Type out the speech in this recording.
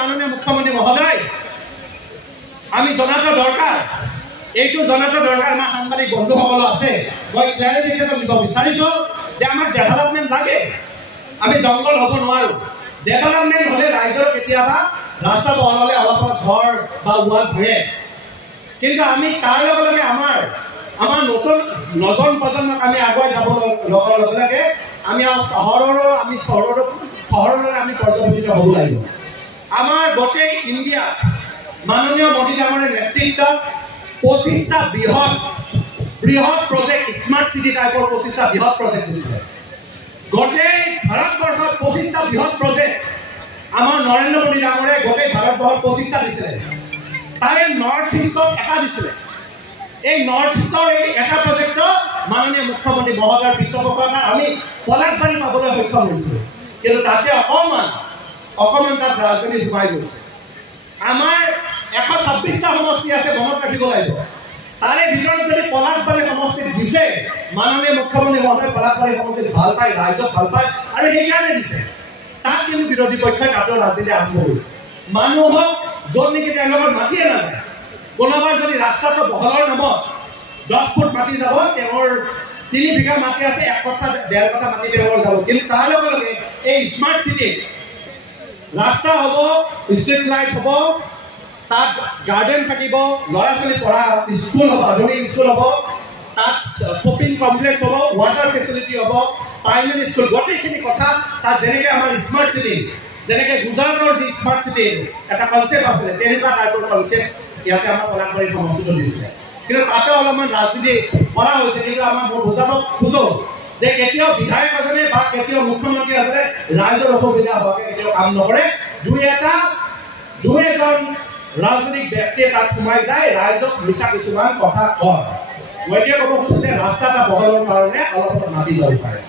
মাননীয় মুখ্যমন্ত্ৰী মহোদয় আমি জনাটো দৰকাৰ এইটো জনাটো দৰকাৰ আমাৰ সাংবাদিক বন্ধুসকল আছে মই ক্লাৰিফিকেশ্যন দিব বিচাৰিছোঁ যে আমাক ডেভেলপমেণ্ট লাগে আমি জংগল হ'ব নোৱাৰোঁ ডেভেলপমেণ্ট হ'লে ৰাইজৰ কেতিয়াবা ৰাস্তা বহল হ'লে অলপ অলপ ঘৰ বা ৱাল ভাঙে কিন্তু আমি তাৰ লগে লগে আমাৰ নতুন প্ৰজন্মক আমি আগুৱাই যাব লগে লগে আমি চহৰলৈ আমি পৰ্যবেক্ষিত হ'ব লাগিব আমাৰ গোটেই ইণ্ডিয়াত মাননীয় মোদী ডাঙৰীয়াৰ নেতৃত্বত 25টা বৃহৎ প্ৰজেক্ট স্মাৰ্ট চিটি টাইপৰ 25টা বৃহৎ প্ৰজেক্ট দিছিলে গোটেই ভাৰতবৰ্ষত 25টা বৃহৎ প্ৰজেক্ট আমাৰ নৰেন্দ্ৰ মোদী ডাঙৰীয়াই গোটেই ভাৰতবৰ্ষত 25টা দিছিলে তাৰে নৰ্থ ইষ্টত এটা দিছিলে এই নৰ্থ ইষ্টৰ এই এটা প্ৰজেক্টত মাননীয় মুখ্যমন্ত্ৰী মহোদয়ৰ পৃষ্ঠপোষকতাত আমি পলাশবাৰী পাবলৈ সক্ষম হৈছিলোঁ কিন্তু তাতে অকণমান তাত ৰাজধানী সোমাই গৈছে আমাৰ 126টা সমষ্টি আছে মনত ৰাখিব লাগিব তাৰে ভিতৰত যদি পলাশবাৰী সমষ্টিত দিছে মাননীয় মুখ্যমন্ত্ৰী মহোদয় পলাশবাৰী সমষ্টিত ভাল পায় ৰাইজক ভাল পায় আৰু সেইকাৰণে দিছে তাত কিন্তু বিৰোধী পক্ষই তাতেও ৰাজনীতি আৰম্ভ কৰিছে মানুহক য'ত নেকি তেওঁলোকৰ মাতিয়ে নাযায় কোনোবাৰ যদি ৰাস্তাটো বহলৰ নামত 10 ফুট মাটি যাব তেওঁৰ 3 বিঘা মাটি আছে 1 কঠা 1.5 কঠা মাটি তেওঁৰ যাব কিন্তু তাৰ লগে লগে এই স্মাৰ্ট চিটি ৰাস্তা হ'ব ষ্ট্ৰীট লাইট হ'ব তাত গাৰ্ডেন থাকিব ল'ৰা ছোৱালী পঢ়া স্কুল হ'ব আধুনিক স্কুল হ'ব তাত শ্বপিং কমপ্লেক্স হ'ব ৱাটাৰ ফেচিলিটি হ'ব প্ৰাইমেৰী স্কুল গোটেইখিনি কথা তাত যেনেকৈ আমাৰ স্মাৰ্ট চিটি যেনেকৈ গুজৰাটৰ যি স্মাৰ্ট চিটি এটা কনচেপ্ট আছিলে তেনেকুৱা টাইপৰ কনচেপ্ট ইয়াতে আমাৰ পলাশবাৰী সমষ্টিত দিছিলে কিন্তু তাতে অলপমান ৰাজনীতি কৰা হৈছে কিন্তু আমাৰ মই বুজাব খোজোঁ যে কেতিয়াও বিধায়ক এজনে বা কেতিয়াও মুখ্যমন্ত্ৰী এজনে ৰাইজৰ অসুবিধা হোৱাকৈ কেতিয়াও কাম নকৰে দুই এজন ৰাজনৈতিক ব্যক্তিয়ে তাত সোমাই যায় ৰাইজক মিছা কিছুমান কথা কয় মই এতিয়া ক'ব খোজোঁ যে ৰাস্তা এটা বহলৰ কাৰণে অলপ মাটি যাব পাৰে